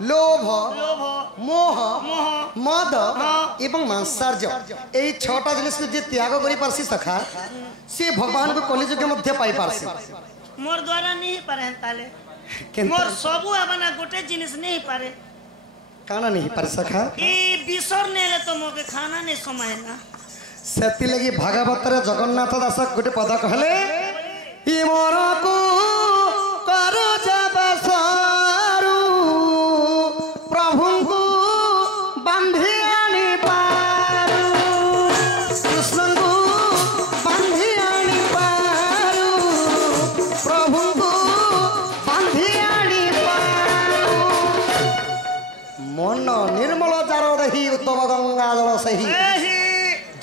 लोभ लोभ मोह मोह मद एवं मांसार्य यही छटा जिनिस जे त्याग करि पारसी सखा से भगवान को कलिजुग मध्य पाई पारसी मोर द्वारा नहीं पारे ताले केनता मोर सबू आबना गोटे जिनिस नहीं पारे काना नहीं पार सखा ई बिसर नेले तो मोके खाना नहीं समय ना सेति लगी भागवत रे जगन्नाथ दास गोटे पद कहले ई मोर को कर जब सारू प्रभु को बांधी आनी पारू कृष्ण को बांधी आनी पारू प्रभु को बांधी आनी पारू मन निर्मल जार रही उत्तम गंगा जल सही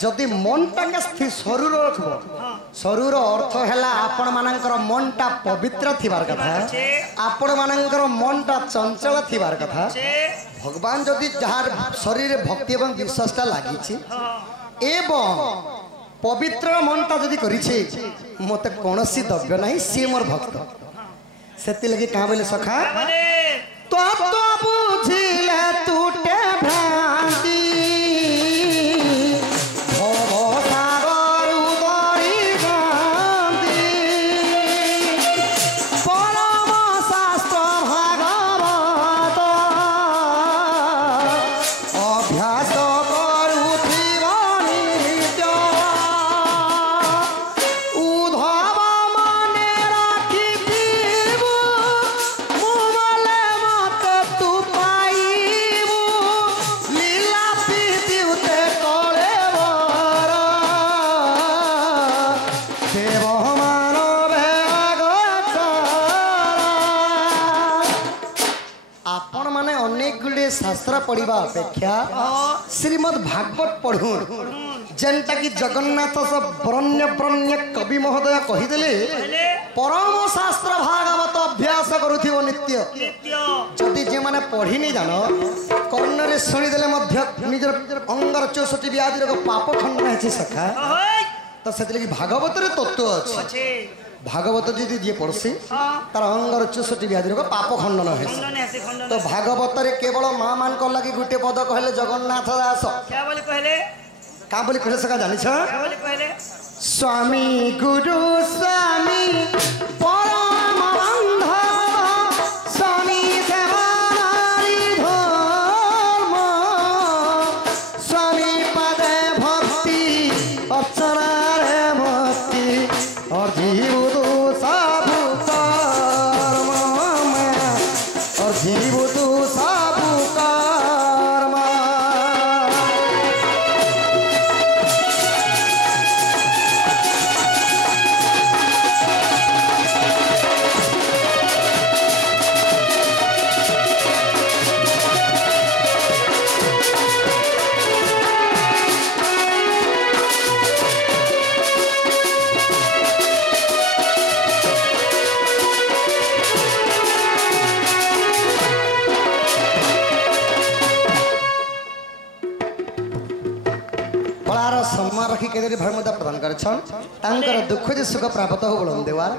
जदि मनटा के शरीर रखब शरीर अर्थ है आपण मानकर मनटा पवित्र थिबार कथा आपण मानकर मनटा चंचल थिबार कथा भगवान जदि जहार शरीर भक्ति एवं विश्वासटा लागिछि एवं पवित्र मनटा जदि करिछि मते कोनोसी द्रव्य नाही से मोर भक्त सेति लगी का बोले सखा तो बुझिले टूटे भ्रांति शास्त्र पढ़ा अपेक्षा श्रीमद् भागवत पढ़ू जेनटा कि जगन्नाथ सब बरण्य बरण्य कवि महोदय कहीदेले परम शास्त्र भागवत अभ्यास करुथिबो नित्य जदि जे माने पढ़ी नहीं जान कर्णरे शुणीदेले निजर अंगर 64 व्याधि रोग पाप खंडन है सखा तो से भागवत रे तत्व अच्छे भागवत जी जी पढ़सी तार अंगर 64 व्याधि रोग पाप खंडन है तो भागवत रे केवल माँ मान को लगी गोटे पद कहले जगन्नाथ दास क्या बोले कहले का बोली कहले सका जानिछ क्या बोले कहले स्वामी गुरु स्वामी परम बंधु स्वामी सेवारी धर्म स्वामी पदे भक्ति अर्चना रे भक्ति और जीव रखी के भरमुदा प्रदान कर दुख जे सुख प्राप्त हो बोलम देवार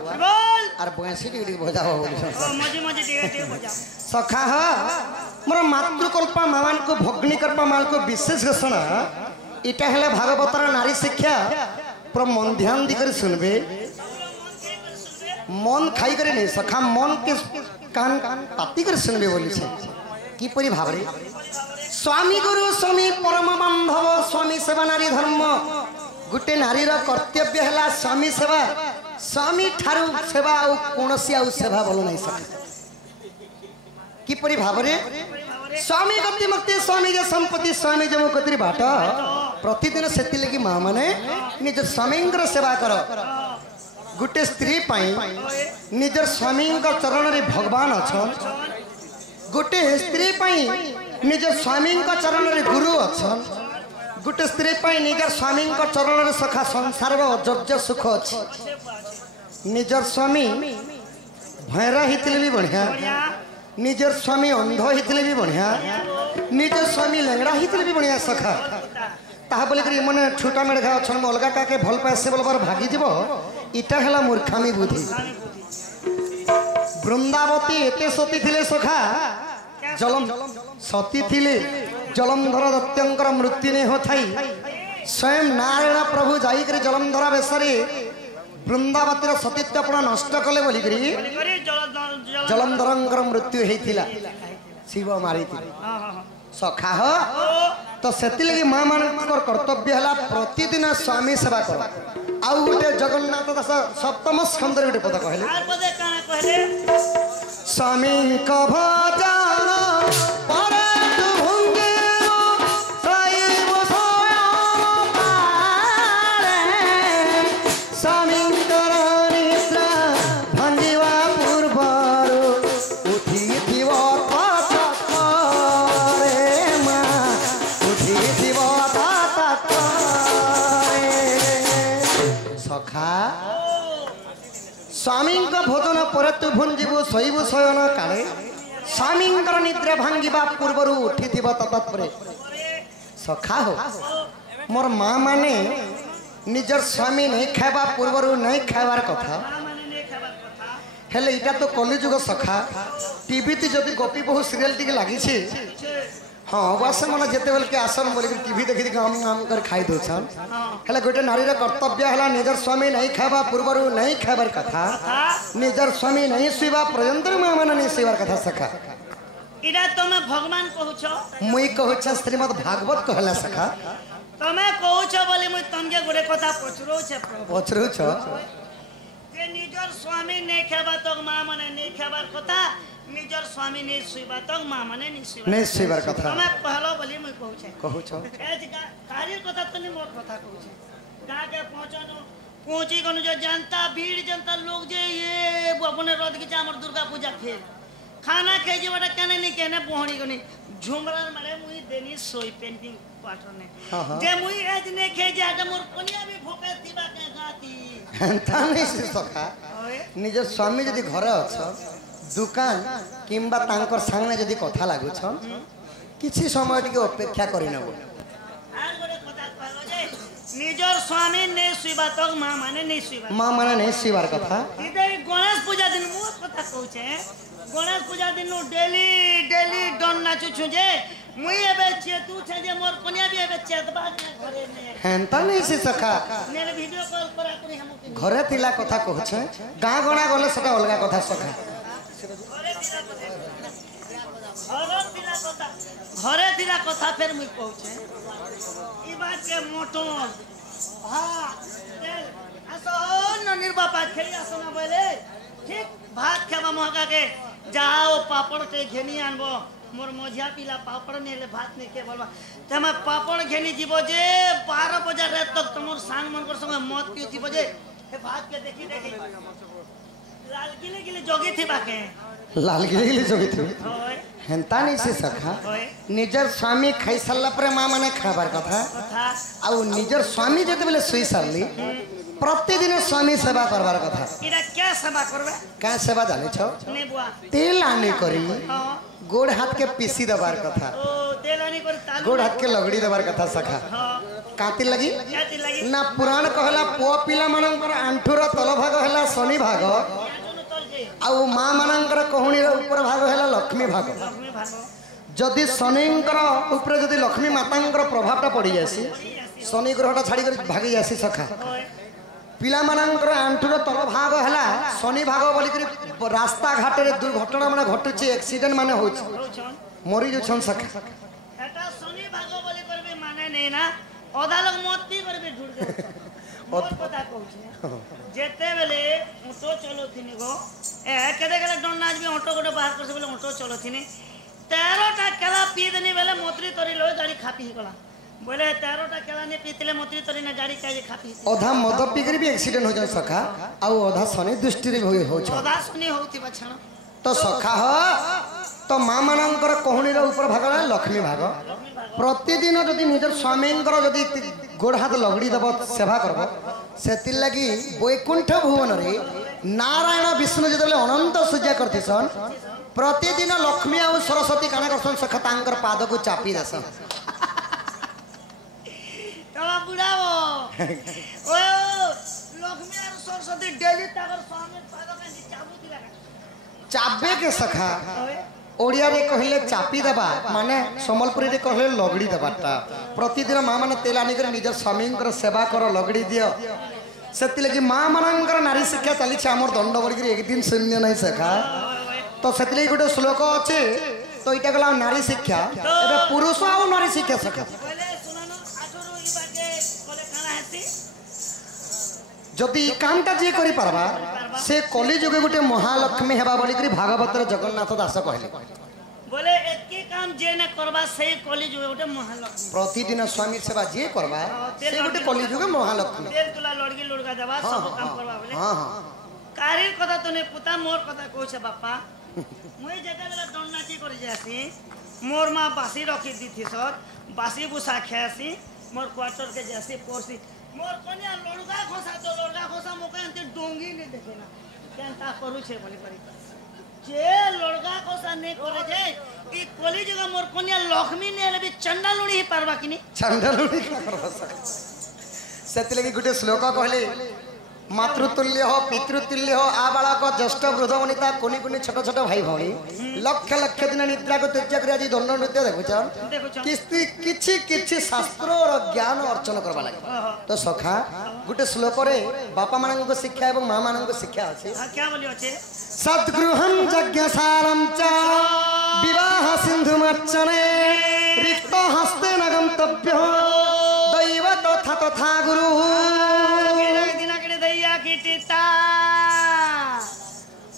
आर बंसी टिक टिक बजा हो मजे मजे टिक बजा सखा मोर मातृकल्पा मामान को भग्निकल्पा माल को विशेष घोषणा इटा हेले भागवतर नारी शिक्षा पूरा मन ध्यान दी कर सुनबे मन खाई करे नहीं सखा मन के कान पाती कर सुनबे बोली छे की परि भाबरे स्वामी गुरु स्वामी परम बांधव स्वामी सेवा नारी धर्म गोटे नारीर कर्तव्य है स्वामी सेवा स्वामी ठारू सेवा आउ कोनोसी आउ सेवा बोलो नहीं सके किपरि भाबरे स्वामी गति मुक्ति स्वामी जे संपत्ति स्वामी जे मुक्ति बाट प्रतिदिन सेति लगी मां माने निज स्वामींकर सेवा कर गोटे स्त्री पाई निज स्वामी चरण रे भगवान अछन गोटे स्त्री पाई निज स्वामी चरण रे गुरु अछन गोटे स्त्री पाई निज स्वामी चरण रे सखा संसार अजर्य सुख अच्छी निजर स्वामी भैरा हितले भी बढ़िया निजर स्वामी अंध हितले भी बढ़िया निज स्वामी लेंगड़ा हितले भी बढ़िया सखा ताहा बोले करी मने छोटा मेढा अछन अलगा काके भल पाए से बोलबार भागी जीवो इटा हला मूर्खामी बुद्धि वृंदावती एते सती थिले सखा जलम सती थिले जलमधर दत्तंकर मृत्यु नहीं होथाई स्वयं नारायण प्रभु जाइकर जलमधरा बेसरे वृंदावतीर सतीत्वपण नष्ट कले बोलिकरी जलमधरंकर मृत्यु होइथिला शिव मारी सखा हो तो से माँ मान कर्तव्य है प्रतिदिन स्वामी सेवा कर आउ गोटे जगन्नाथ दास सप्तम स्कंद गोटे पद कहले स्वामी भजन स्वामी भोजन पर तु भुंजीबु शोबु शयन काले स्वामी निद्रा भांगा पूर्वर उठी तत्परे सखा हो मोर माँ माने निजर स्वामी नहीं खावा पूर्वर नहीं खावार कथा हेले इटा तो कलिजुग सखा टीवी जदि गोपी बहु सीरियल टी लगी हाँ बस मन जिते बेल के आसन बोल टीवी देखी गम गम कर खाई दौन हेले गोटे नारीर कर्तव्य है निजर स्वामी नहीं खावा पूर्वर नहीं खाबार कथा निजर स्वामी नहीं शुवा पर्यंत माँ मैंने नहीं शुवार कथा सखा इरा तमे भगवान कहूछ मुई कहूछ श्रीमद् भागवत कहला सखा तमे कहूछ बोली मुई तमके गोटे कथा पचरुछ जे निजर स्वामी नहीं खाबा तो माँ माने नहीं खाबार कथा निजर स्वामी नहीं सुइबा तो माँ माने नहीं सुइबार कथा तमे कहलो बोली मुई कहूछ एज कार्य कथा तो नहीं मोर कथा कहूछ गा के पहुंची गनु जो जनता भीड़ जनता लोग जे ये अपने रद के हमर दुर्गा पूजा खेल खाना खाई जे बटा कने नहीं कहने पहुंची गनी झुमरा मारे मुई देनी सोई पेंटिंग पाटने जे मुई एज ने खे जे आटा मोर कोनिया भी भोके दिबा के गाती ता नहीं सखा निज स्वामी जदि घरे अछ दुकान किंबा तांकर संगे जदि कथा लागु छ किछि समय टिके अपेक्षा करि नबो आर गोटे कथा कहलो जे निजर स्वामी ने सुइबा तक मां माने नहीं सुइबार कथा इदे गणेश पूजा दिन मोर कथा कहूछे गणेश पूजा दिन डेली डन नाचु छु जे मुई एबे चेतु छे जे मोर कोनिया भी एबे चेतबा के घरे ने हेंता नहीं से सखा नेले वीडियो कॉल करा करी हम घरे तिला कथा कहछे गां गणा गले सका अलगा कथा सखा घरे तिला कथा फिर मुई कहछे ई बात के मोटन हां तेल असो न निर्बापा खेली असो ना बोले ठीक भात खाबा महका के जाओ पापड़ के घेनी आनबो मोर मझिया पिला पापड़ नेले भात ने के बोलबा तमे पापड़ घेनी जीवो जे 12 बजे रात तक तमोर सांग मन कर संगे मत पियो जीवो जे ए भात के देखी लाल गिले जोगी थी बाके लाल गिले जोगी थी हेंता नहीं से सखा निजर स्वामी खाई सारला पर मां माने खाबार कथा आ निजर स्वामी जते बेले सुई सारली प्रतिदिन स्वामी सेवा करबार कथा इरा क्या सेवा करबे का सेवा जाने छ ने बुआ तेल आनी करी गोड़ हाथ के पीसी दबार कथा ओ तेल आनी करी तालू गोड़ हाथ के लगड़ी दबार कथा सखा काती लगी ना पुराण कहला पुओ पिला मानकर आंठुर तल भाग हैला शनि भाग आ मां मानकर कहूणी रे ऊपर भाग हैला लक्ष्मी भाग जदि शनिंकर ऊपर जदि लक्ष्मी मातांकर प्रभावटा पड़ी जासी शनि ग्रहटा छाड़ी कर भागी जासी सखा पिला मानकर आंठुर तल भाग हैला शनि भाग बोली कर रास्ता घाट रे दुर्घटना माने घटुची एक्सीडेंट माने होछ मरी जो छन सखा एटा शनि भाग बोली करबे माने नहीं ना ओदा लोग मोती करबे ढूंढ के मोर पता कहू जेते बेले ऑटो चलो थिनी गो ए केदे केदे डन नाच भी ऑटो गोटे बाहर करसे बेले ऑटो चलो थिनी 13 टा केला पी देनी बेले मोत्री तोरी लो गाड़ी खापी गला बोले 13 टा केला ने पीतले मोत्री तोरी ना गाड़ी काजे खापी ओधा मद पी कर भी एक्सीडेंट हो जाय सखा आ ओधा शनि दृष्टि रे हो छ ओधा शनि होती बछण तो सखा हो तो मां मानकर कहूणी रे ऊपर भाग लक्ष्मी भाग प्रतिदिन जदि निजर स्वामींकर जदि गोड़ हाथ लगड़ी दब सेवा करब से लगी वैकुंठ भुवन रे नारायण विष्णु जब अनंत सूर्य करतीसन प्रतिदिन लक्ष्मी और सरस्वती काना करसन सखा तांकर पाद को चापी देसन तवा बुढ़ाओ ओ लक्ष्मी और सरस्वती डेली ताकर स्वामी पाद में चाबू दिला चाबे के सखा ओडिया रे कहले चापी देबा माने संबलपुरी रे कहले लगड़ी देबाटा प्रतिदिन माँ माने तेल आनिकर निज स्वामी सेवा कर लगड़ी दियो से लगी माँ मानकर नारी शिक्षा चली आमर दंड बड़ी एक दिन शून्य नहीं सखा तो से गोटे श्लोक अच्छे तो यहाँ गला नारी शिक्षा पुरुष आ नारी शिक्षा सखा जदि कामटा जी करि पारबा से कली जुगे गोटे महालक्ष्मी हेबा बोली करी भागवत जगन्नाथ दास कहले बोले एके काम जे न करबा से कली जुगे गोटे महालक्ष्मी प्रतिदिन स्वामी सेवा जे करबा से गोटे कली जुगे महालक्ष्मी तेल तुला लड़की लड़का देबा सब काम करबा बोले हां हां कारी कथा तने पुता मोर कथा कहछे बापा मुई जेटा बेला दंडाची करि जासी मोर मां बासी रखी दीथि सर बासी बुसा खासी मोर क्वार्टर के जासी पोरसी मोर कन्या लड़का खोसा मोके अंते डोंगी ने देखेना केनता करू छे बोली करी जे लड़का खोसा ने करे जे ई कली जगह मोर कन्या लक्ष्मी ने ले भी चंडा लुड़ी ही पारबा किनी चंडा लुड़ी का करबा सेति लगी गुटे श्लोक कहले मातृतुल्य हो पितृतुल्य हो आ बालक ज्येष्ठ वृद्ध वनिता कोनी कोनी छोट छोट भाई भौणी लक्ष लक्ष दिन निद्रा को त्याग कर आज दंड नृत्य देखुछ किछि किछि शास्त्र और ज्ञान अर्चन करबा लागे तो सखा गुटे श्लोक रे बापा मानन को शिक्षा एवं मां मानन को शिक्षा अछि क्या बोली अछि सद्गृहं यज्ञशालं च विवाह सिंधुमर्चने रिक्त हस्ते न गंतव्यो दैव तथा तथा गुरु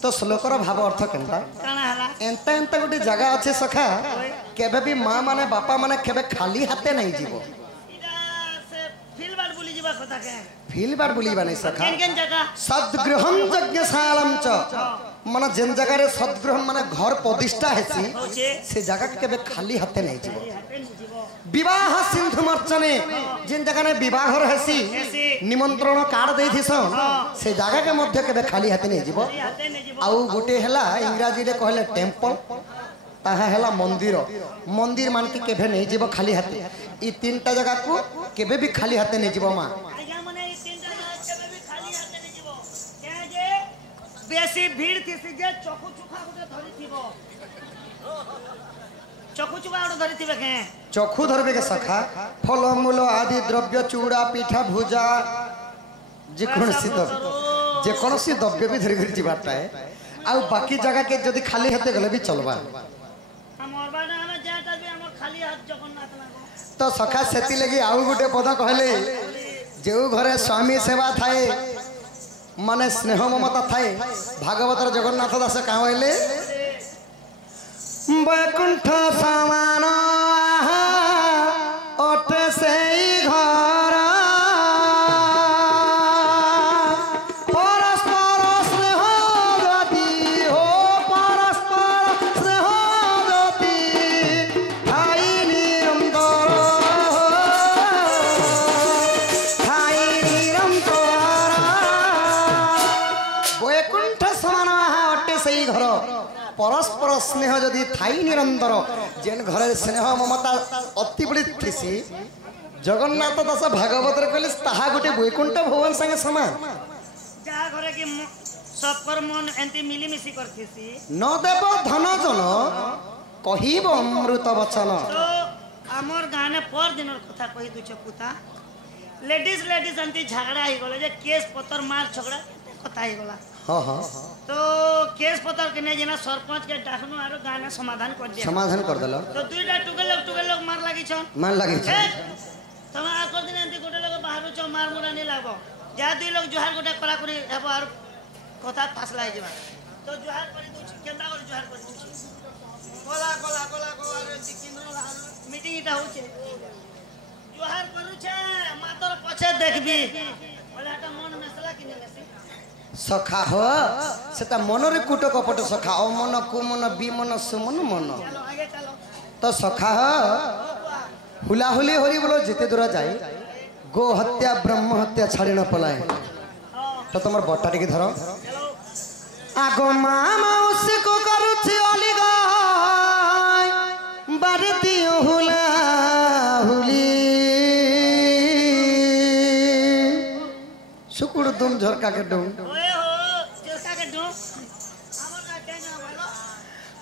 तो श्लोकर भाव अर्थ केनता एंता एंता गोटे जगह अच्छे सखा केबे भी माँ माने बापा माने केबे खाली हाथे नहीं जीवो फील बार बुलीबा नहीं सखा सद्गृहं यज्ञशालं च माने जेन जगह रे सद्गृहं माने घर प्रतिष्ठा हेसी से जगह के केबे खाली हाथे नहीं जीवो विवाह सिंधुमर्चने जिन जगह ने विवाह हेसी निमंत्रण कार्ड दे थिस से जगह के मध्य केबे खाली हाथे नहीं जीवो आउ गोटे हला इंग्रजी रे कहले टेंपल ताहा हला मंदिर मंदिर मान के केबे नहीं जीवो खाली हाथे ई तीनटा जगह को केबे भी खाली हाथे नहीं जीवो मां बेसी भीड़ थिसी जे चकु चुखा गुटे धरि थिबो चकु चुखा गुटे धरि थिबे के चकु धरबे के सखा फल मूल आदि द्रव्य चूड़ा पीठा भुजा जे कोनसी द्रव्य भी धरि धरि जीवाटा है आ बाकी जगह के जदी खाली हाथे गले भी चलबा हमर बाना हम जाटा भी हमर खाली हाथ जगन्नाथ लागो तो सखा सेति लगी आउ गुटे पद कहले जेउ घरे स्वामी सेवा थाए माने स्नेह ममता थाए भागवतर जगन्नाथ दास कहले बैकुंठ समान ओटे से घर परस्पर स्नेह गति हो परस्पर स्नेह गति थाई निरंतर बैकुंठ समान ओटे से घर परस्पर स्नेह जदि थाई निरंतर जेन घर स्नेह ममता अति बड़ी थीसी जगन्नाथ दास भागवत रे कहले ताहा गोटे वैकुंठ भवन संगे समान जा घरे कि सबकर मन एंती मिली मिसी करथीसी न देव धन जन कहिब अमृत वचन तो हमर गाने पर दिनर कथा कहि दुछ पुता लेडीज एंती झगड़ा ही गले जे केस पत्थर मार झगड़ा कथा ही गला हां हां तो केस पत्थर के ने जेना सरपंच के डाकनो आरो गाने समाधान कर देलो तो दुईटा टुगल लोग मार लागी छ तमा आको दिन एंती गोटे लोग बाहर छ मार मुरा नहीं लागो जा दुई लोग जोहार गोटे कला करी हेबो आरो कथा फासला ही जेबा तो जोहार करी दुछ केंदा कर जोहार करी दुछ कोला रे किनो मीटिंग इटा होचे जोहार करू छे मातर पछे देखबी ओलाटा मन मसला किने मेसी सखा हो सेटा मन रे कुट कपट सखा अमन कुमन विमन सुमन मन तो सखा हो हुलाहुली होरी बोलो जिते दूर जाए गो हत्या ब्रह्म हत्या छाड़ी न पलाए तो तुम बट्टा टिके धर आगो मामा उसको करुछि ओली गाय बारती हुलाहुली सुकुड़ दुम झरका के डुम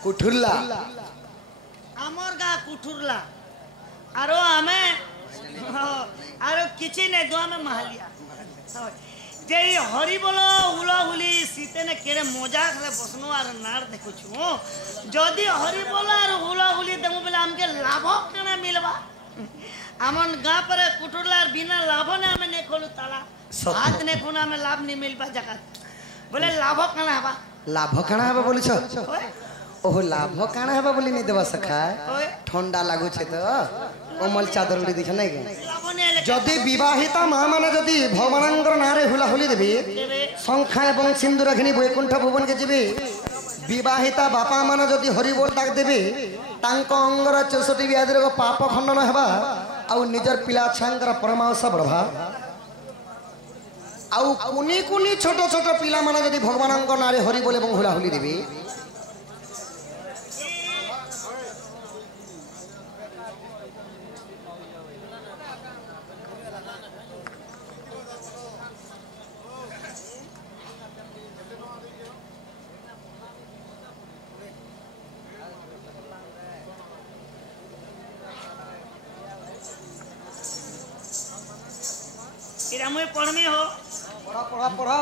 कुठुरला आमर गा कुठुरला आरो आमे आरो किछि ने दो आमे महलिया जे हरि बोलो हुला हुली सीते ने केरे मजा खले बसनो आर नार देखु छु जदी हरि बोला आर हुला हुली देमु बेला हमके लाभ कने मिलबा आमन गा पर कुटुरला बिना लाभ ने हमें ने खोलु ताला हाथ ने कोना में लाभ नहीं मिलबा जगत बोले लाभ कने हबा लाभ काना हबा बोली छ ओहो लाभ काना हबा बोली नहीं देबा सखा ठंडा लागु छे तो कोमल चादर उड़ी दिख नहीं के जदि विवाहिता माँ माने जदि भगवानंकर नारे हुला हुली देबी शंखा एवं सिंदूर घिनी वैकुंठ भुवन के जीवी विवाहिता बापा माने जदि हरि बोल डाक देबी तांको अंगर 64 व्याधि रोग पाप खंडन हेबा आउ निजर पिला छांकर परमांश बढ़वा आउ कुनी कुनी छोट छोट पिला माने जदि भगवानंकर नारे हरि बोल एवं हुला हुली देबी मुझे पढ़मी हो पढ़ा पढ़ा पढ़ा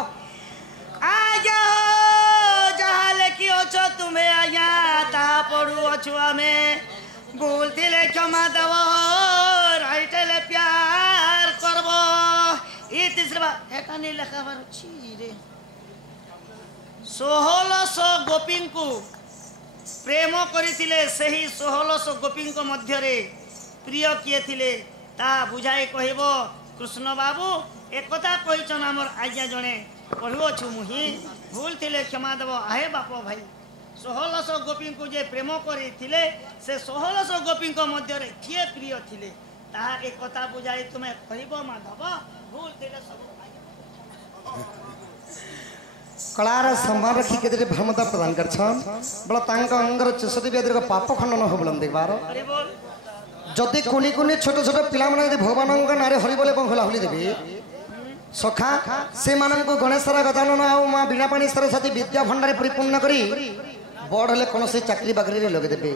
आ जाओ जहाँ लेकी अछो तुम्हें आया ता पढ़ू अछु आमे भूल दिले क्षमा दव राइटले प्यार करबो ई तीसरी बात एटा नहीं लिखा बार छी रे 1600 गोपी को प्रेम करिथिले सही 1600 गोपी को मध्य रे प्रिय किए थिले ता बुझाई कहबो कृष्ण बाबू एक कथा कहिछन हमर आज्ञा जणे पढ़ियो छु मुही भूल थिले क्षमा देव आहे बाप भाई 1600 गोपी को जे प्रेम करी थिले से 1600 गोपी को मध्य रे किए प्रिय थिले ता एक कथा बुझाई तुम्हें कहबो माधव भूल थिले सब कलार सम्मान रखी के भ्रमता प्रदान करछन बला तांक अंगर 64 व्याधि रोग पाप खंडन हो बोलन देखबार अरे बोल जदि कुनी कुनी छोट छोट पिला माने जदि भगवानंक नारे हरि बोले हुला हुली देबी सखा से मानन को गणेशर गजानन आ मां बिना पानी सरस्वती विद्या भंडार परिपूर्ण करी बड़ हले कोन से चाकरी बाकरी रे लगे देबे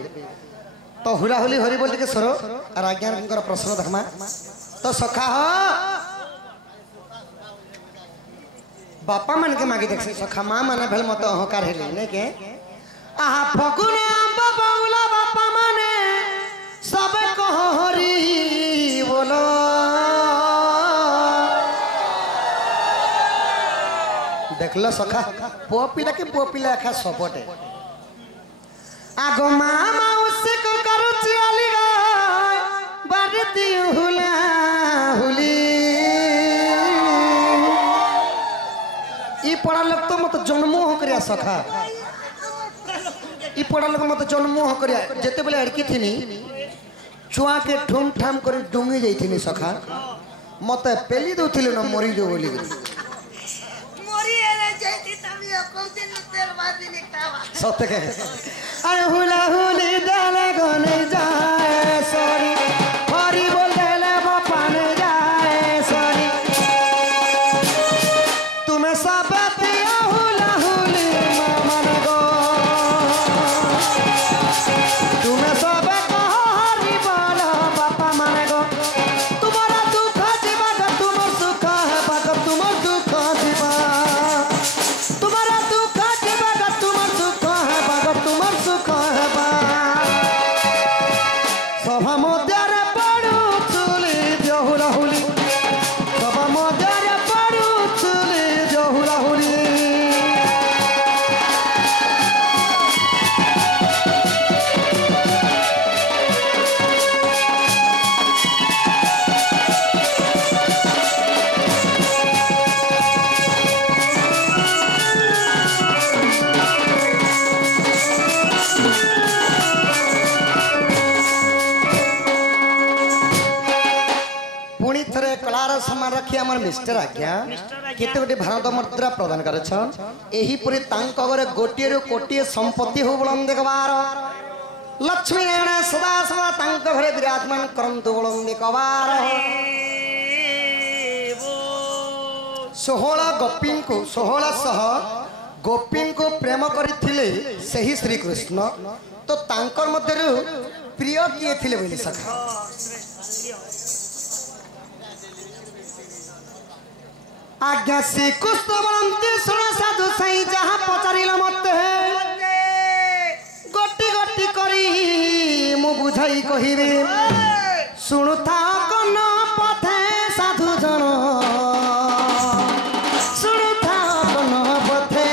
तो हुला हुली हरि बोल के सरो और आज्ञानकर प्रश्न देखमा तो सखा हो बापा मन के मागे देख सखा मां माने भेल मत अहंकार हेले ने के आहा फगुन अंब बौला बापा माने सब को हरि बोलो देखल सखा पुआ पिला के पुआ पिला खा सबटे आगो मामा उससे को करू चियाली गाय बरती हुला हुली ई पड़ा लोग तो मत जन्मो हो करिया सखा ई पड़ा लोग मत जन्मो हो करिया जेते बेले अड़की थिनी छुआ के ठुम ठाम कर डुंगी जाइथिनी सखा मत पेली दउथिले न मरी जो बोली मोरी एले जैती तभी कोन दिन तेल बादी निकतावा सत्य के अरे हुला हुली डाले गने जाए सॉरी हरि बोल देले बापा ने जाए सॉरी तुम्हें सब पिया हुला हुली मन गो तुम्हें सब सम्मान रखी आम मिस्टर आज्ञा केते गोटे भारत मुद्रा प्रदान कर गोटे कोटे संपत्ति हो बोलन देखबार लक्ष्मी नारायण सदा सदा घरे विराजमान करंतु बोलन देखबार 16 गोपी को 1600 गोपी को प्रेम करथिले सही श्री कृष्ण तो तांकर मध्यरु प्रिय किए थिले बोली सखा आज्ञा श्री कृष्ण बलंती सुन साधु साई जहाँ पचारिला मते गोटी गोटी करी मु बुझाई कहिबे सुनुथा कन पथे साधु जन सुनुथा कन पथे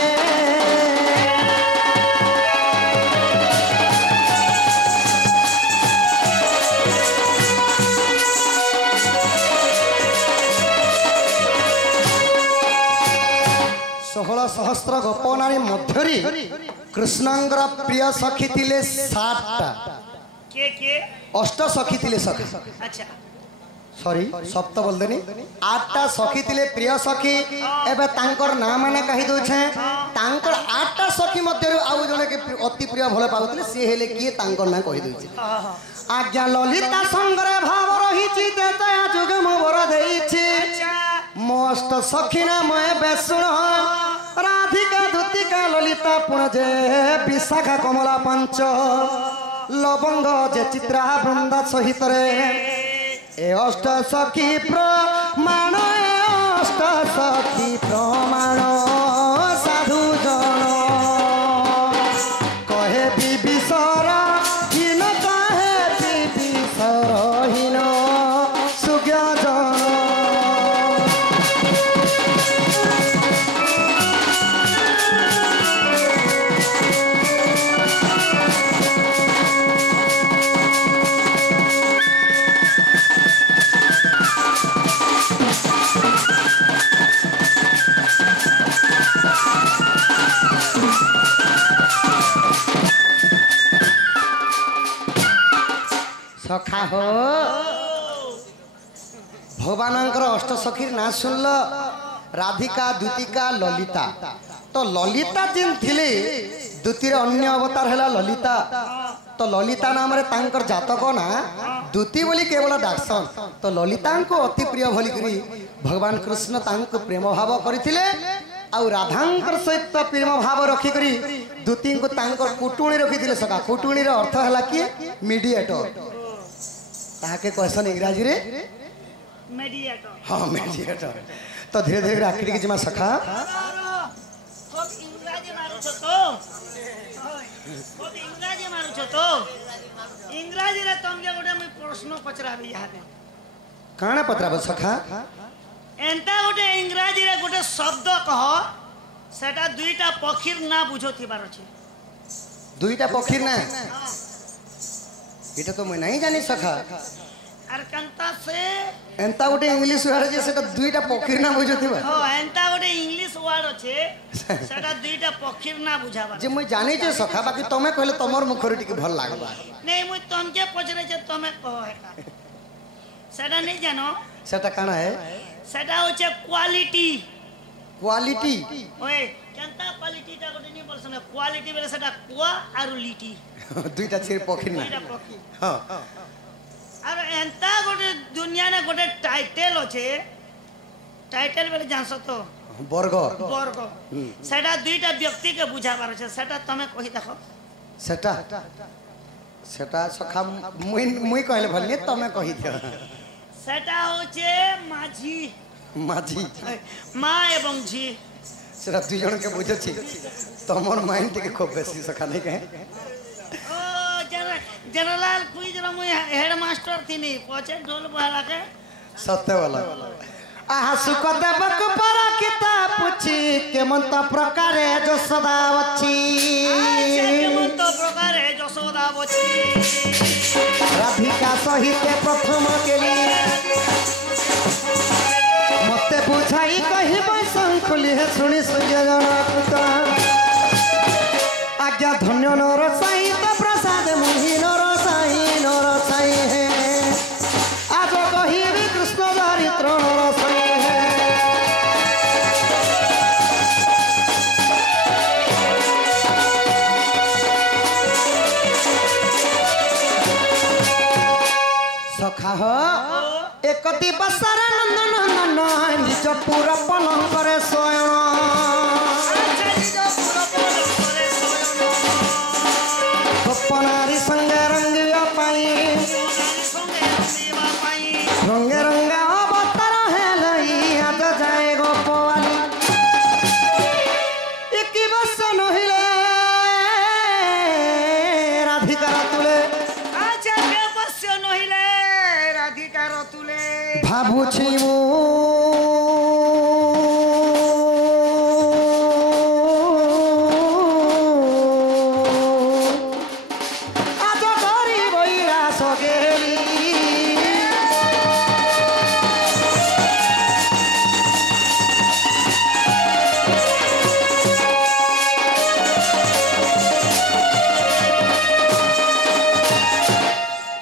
षोहल सहस्र गोपनारी मध्यरी कृष्णंगर प्रिय सखी थिले 7टा के अष्ट सखी थिले सखी अच्छा सॉरी सप्त बोल देनी 8टा सखी थिले प्रिय सखी एबे तांकर नाम माने कहि दउ छे तांकर 8टा सखी मध्यरु आउ जने के अति प्रिय भले पाउतले से हेले किए तांकर ना कहि दउ छे आज्ञा ललिता संगरे भाव रहिछि देतया जुग मोर देइछि मस्त सखी नाम बेसुण राधिका धुतिका ललिता पुणजे विशाखा कमला पंच लवंग जे चित्रा वृंदा सहित रे ए अष्ट सखी प्रमाण अष्ट सखी प्रमाण साधु जन कहे विभीषण हीन कहे विभीषण हीन सुज्ञ जन सखा हो भगवानंकर अष्ट सखीर ना सुनल राधिका द्युतिका ललिता तो ललिता जिन थिले द्युतिर अन्य अवतार हैला ललिता तो ललिता नाम रे तांकर जातक ना द्युति बोली केवल डाक्सन तो ललिता को अति प्रिय भली करी भगवान कृष्ण तांको प्रेम भाव करथिले आउ राधांकर सहित प्रेम भाव रखी करी द्युति को तांकर कुटुणी रखिथिले सका कुटुणी रो अर्थ हैला कि मीडिएटर ताके क्वेश्चन इंग्राजी रे मेडिएटर हां मेडिएटर तो धीरे धीरे आखिरी के जमा सखा खूब इंग्राजी मारू तो इंग्राजी रे तमके गोटे मैं प्रश्न पचराबी यादे काना पत्राब सखा एंता गोटे इंग्राजी रे गोटे शब्द कह सेटा दुईटा पक्षीर ना बुझो थिबार अछि दुईटा पक्षीर ना इटा तो मैं नहीं जानी सखा आर कंता से एंता गोटे इंग्लिश वर्ड जे सेटा दुईटा पक्षीर ना बुझोथिबा हो एंता गोटे इंग्लिश वर्ड अछि सेटा दुईटा पक्षीर ना बुझाबा जे मैं जानी जे सखा बाकी तमे कहले तमर मुखर टिके भल लागबा नहीं मुई तमके पचरे जे तमे कहो हेका सेटा नहीं जानो सेटा काना है सेटा होचे क्वालिटी क्वालिटी ओए केंता क्वालिटी ता गोटे नहीं बोलसने क्वालिटी बेले सेटा क्वा आरु लिटी दुईटा छेर पक्षीर ना दुईटा पक्षी हां आर एंता गोटे दुनिया ने गोटे टाइटल होचे टाइटल बेले जानस तो वर्ग वर्ग सेटा दुईटा व्यक्ति के बुझाबार छे सेटा तमे कहि देखो सेटा सेटा सखा मुई कहले भल नहीं तमे कहि दियो सेटा होचे माझी माझी माँ एवं झी सेटा दुई जन के बुझछि तमर माइंड टिके खूब बेसी सखा नहीं कहे ओ जनरल क्विज रो मुई हेड मास्टर थिनी पछे ढोल बहला के सत्य वाला आहा सुखदेवक पर किताब पूछी केमंत प्रकारे जसोदा वछि केमंत प्रकारे जसोदा वछि राधिका सहित प्रथम केली मते बुझाई कहि शंखुली है सुनी सूर्य जनपुता आज्ञा धन्य नर साई तो प्रसाद मुहि नर साई है आज कहि कृष्ण चरित्र नर साई है सखा हो एकति बसर नंदन नंदन निज पूरा पलंग करे स्वयं ভাবুছি আজ করি বইরা সগেলি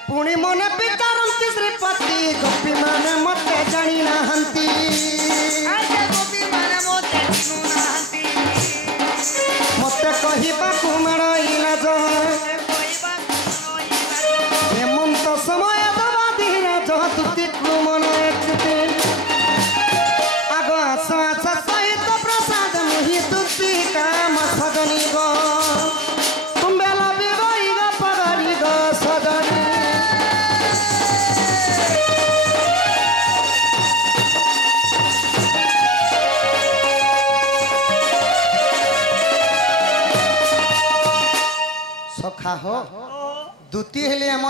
পুଣି মনে বিচারন্তি শ্রীপতি গোপী মানে মতে জানি নাহান্তি আজে গোপী মানে মতে চিনু নাহান্তি মতে কহিବାକୁ মারইলা কইবা হেমন্ত সময় দবা ধীরাজ তুতিକୁ মন এচুতি আগ আস আস সহিত প্রসাদ মুহি তুতি কাম সজনি গো তুম্বেলা বিগই গো পগরি গো সজনি সখা হো দুতি হেলে আমার